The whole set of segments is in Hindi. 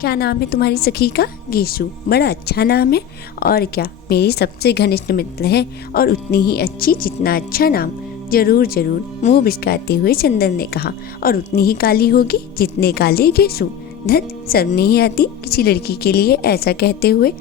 क्या नाम है तुम्हारी सखी का? गेसु। बड़ा अच्छा नाम है। और क्या, मेरी सबसे घनिष्ठ मित्र है और उतनी ही अच्छी जितना अच्छा नाम। जरूर जरूर, मुंह बिचकाते हुए चंदन ने कहा। और उतनी ही काली होगी जितने काले गेसु। धत, शर्म नहीं आती किसी लड़की के लिए ऐसा कहते हुए।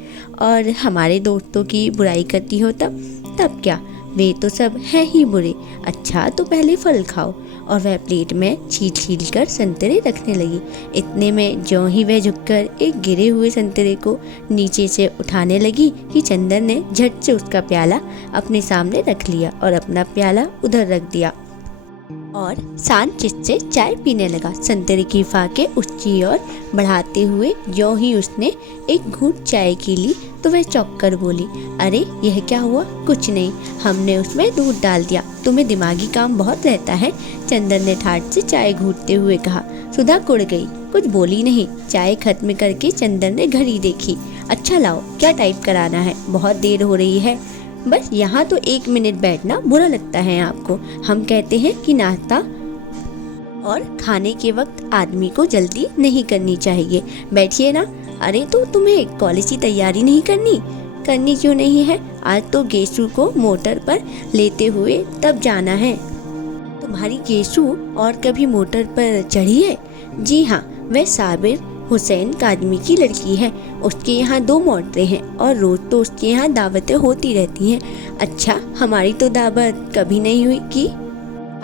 और हमारे दोस्तों की बुराई करती हो तब क्या, वे तो सब हैं ही बुरे। अच्छा तो पहले फल खाओ। और वह प्लेट में छील कर संतरे रखने लगी। इतने में ज्यों ही वह झुककर एक गिरे हुए संतरे को नीचे से उठाने लगी कि चंदन ने झट से उसका प्याला अपने सामने रख लिया और अपना प्याला उधर रख दिया और शांत चित्त से चाय पीने लगा। संतरे की फाके ऊंची ओर बढ़ाते हुए ज्यों ही उसने एक घूंट चाय की ली तो वह चौंक कर बोली, अरे यह क्या हुआ? कुछ नहीं, हमने उसमें दूध डाल दिया। तुम्हें दिमागी काम बहुत रहता है, चंदन ने ठाठ से चाय घूंटते हुए कहा। सुधा कुड़ गई, कुछ बोली नहीं। चाय खत्म करके चंदन ने घड़ी देखी। अच्छा लाओ, क्या टाइप कराना है? बहुत देर हो रही है। बस यहाँ तो 1 मिनट बैठना बुरा लगता है आपको। हम कहते हैं कि नाश्ता और खाने के वक्त आदमी को जल्दी नहीं करनी चाहिए। बैठिए ना। अरे तो तुम्हें कॉलेज की तैयारी नहीं करनी क्यों नहीं है? आज तो गेसु को मोटर पर लेते हुए तब जाना है। तुम्हारी गेसु और कभी मोटर पर चढ़ी है? जी हाँ, वह साबिर हुसैन कादमी की लड़की है। उसके यहाँ 2 मोटरें हैं और रोज तो उसके यहाँ दावतें होती रहती हैं। अच्छा, हमारी तो दावत कभी नहीं हुई कि?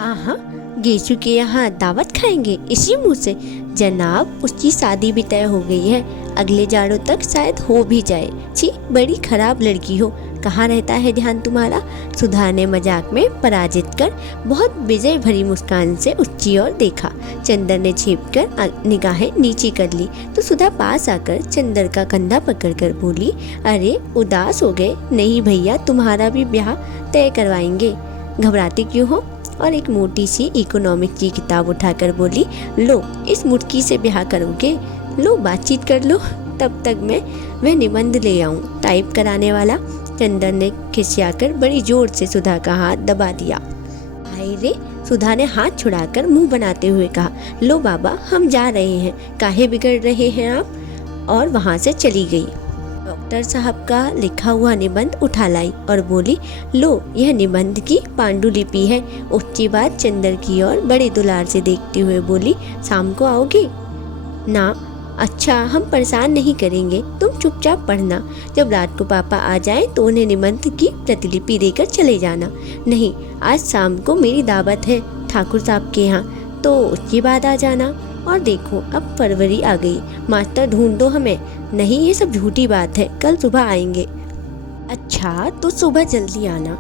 आहा, गेसु के यहाँ दावत खाएंगे इसी मुंह से? जनाब, उसकी शादी भी तय हो गई है, अगले जाड़ों तक शायद हो भी जाए। छी, बड़ी खराब लड़की हो। कहाँ रहता है ध्यान तुम्हारा? सुधा ने मजाक में पराजित कर बहुत विजय भरी मुस्कान से उसकी ओर देखा। चंदन ने छिपकर निगाहें नीचे कर ली तो सुधा पास आकर चंदन का कंधा पकड़कर बोली, अरे उदास हो गए? नहीं भैया, तुम्हारा भी ब्याह तय करवाएंगे। घबराते क्यों हो? और एक मोटी सी इकोनॉमिक्स की किताब उठाकर बोली, लो इस मुटकी से ब्याह करोगे? लो बातचीत कर लो, तब तक मैं वह निबंध ले आऊं टाइप कराने वाला। चंदन ने खिसियाकर बड़ी जोर से सुधा का हाथ दबा दिया। हाय रे, सुधा ने हाथ छुड़ाकर मुंह बनाते हुए कहा, लो बाबा, हम जा रहे हैं, काहे बिगड़ रहे हैं आप? और वहां से चली गई। डॉक्टर साहब का लिखा हुआ निबंध उठा लाई और बोली, लो यह निबंध की पांडुलिपि है। उसके बाद चंदन की ओर बड़े दुलार से देखते हुए बोली, शाम को आओगे ना? अच्छा, हम परेशान नहीं करेंगे, तुम चुपचाप पढ़ना। जब रात को पापा आ जाए तो उन्हें निबंध की प्रतिलिपि देकर चले जाना। नहीं, आज शाम को मेरी दावत है ठाकुर साहब के यहाँ, तो उसके बाद आ जाना। और देखो, अब फरवरी आ गई, मास्टर ढूंढ दो हमें। नहीं, ये सब झूठी बात है, कल सुबह आएंगे। अच्छा, तो सुबह जल्दी आना।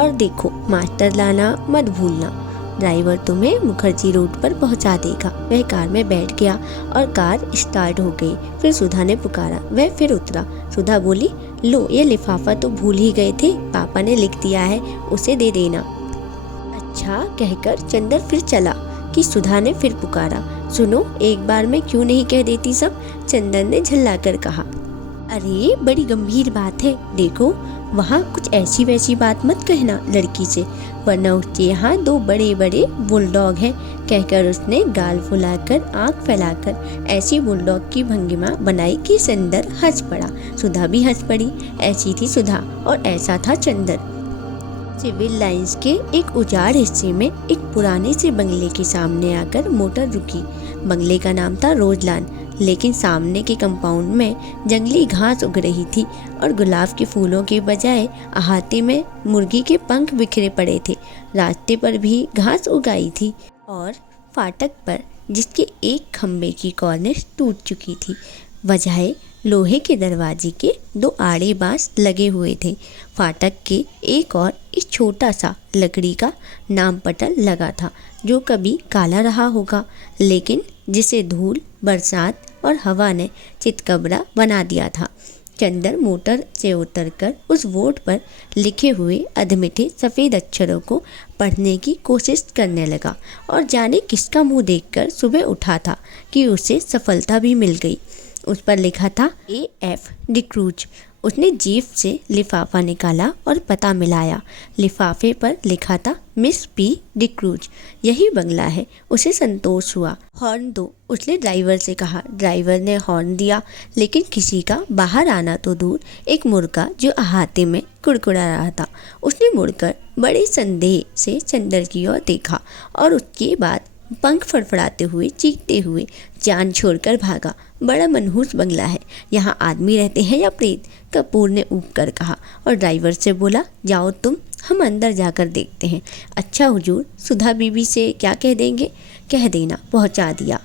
और देखो, मास्टर लाना मत भूलना। ड्राइवर तुम्हें मुखर्जी रोड पर पहुंचा देगा। वह कार में बैठ गया और कार स्टार्ट हो गई। फिर सुधा ने पुकारा, वह फिर उतरा। सुधा बोली, लो ये लिफाफा तो भूल ही गए थे, पापा ने लिख दिया है, उसे दे देना। अच्छा कहकर चंदन फिर चला कि सुधा ने फिर पुकारा, सुनो, एक बार में क्यों नहीं कह देती सब? चंदन ने झल्लाकर कहा, अरे बड़ी गंभीर बात है, देखो वहाँ कुछ ऐसी वैसी बात मत कहना लड़की से, वरना उसके यहाँ 2 बड़े बड़े बुलडॉग हैं। कहकर उसने गाल फुलाकर आंख फैलाकर ऐसी बुलडॉग की भंगिमा बनाई कि चंदन हंस पड़ा। सुधा भी हंस पड़ी। ऐसी थी सुधा और ऐसा था चंदन। सिविल लाइंस के एक उजाड़ हिस्से में एक पुराने से बंगले के सामने आकर मोटर रुकी। बंगले का नाम था रोजलान, लेकिन सामने के कंपाउंड में जंगली घास उग रही थी और गुलाब के फूलों के बजाय अहाते में मुर्गी के पंख बिखरे पड़े थे। रास्ते पर भी घास उगाई थी और फाटक पर, जिसके एक खम्भे की कॉर्निश टूट चुकी थी, बजाय लोहे के दरवाजे के 2 आड़े बांस लगे हुए थे। फाटक के एक और एक छोटा सा लकड़ी का नाम पटल लगा था, जो कभी काला रहा होगा, लेकिन जिसे धूल, बरसात और हवा ने चितकबरा बना दिया था। चंदन मोटर से उतरकर उस बोर्ड पर लिखे हुए अधमिठे सफ़ेद अक्षरों को पढ़ने की कोशिश करने लगा और जाने किसका मुंह देखकर सुबह उठा था कि उसे सफलता भी मिल गई। उस पर लिखा था AF डिक्रूज उसने जेब से लिफाफा निकाला और पता मिलाया। लिफाफे पर लिखा था मिस पी डिक्रूज, यही बंगला है। उसे संतोष हुआ। हॉर्न दो, उसने ड्राइवर से कहा। ड्राइवर ने हॉर्न दिया, लेकिन किसी का बाहर आना तो दूर, एक मुर्गा जो अहाते में कुड़कुड़ा रहा था। उसने मुड़कर बड़े संदेह से चंदर की ओर देखा और उसके बाद पंख फड़फड़ाते हुए चीखते हुए जान छोड़कर भागा। बड़ा मनहूस बंगला है, यहाँ आदमी रहते हैं या प्रेत? कपूर ने ऊब कर कहा और ड्राइवर से बोला, जाओ तुम, हम अंदर जाकर देखते हैं। अच्छा हुजूर, सुधा बीबी से क्या कह देंगे? कह देना, पहुँचा दिया।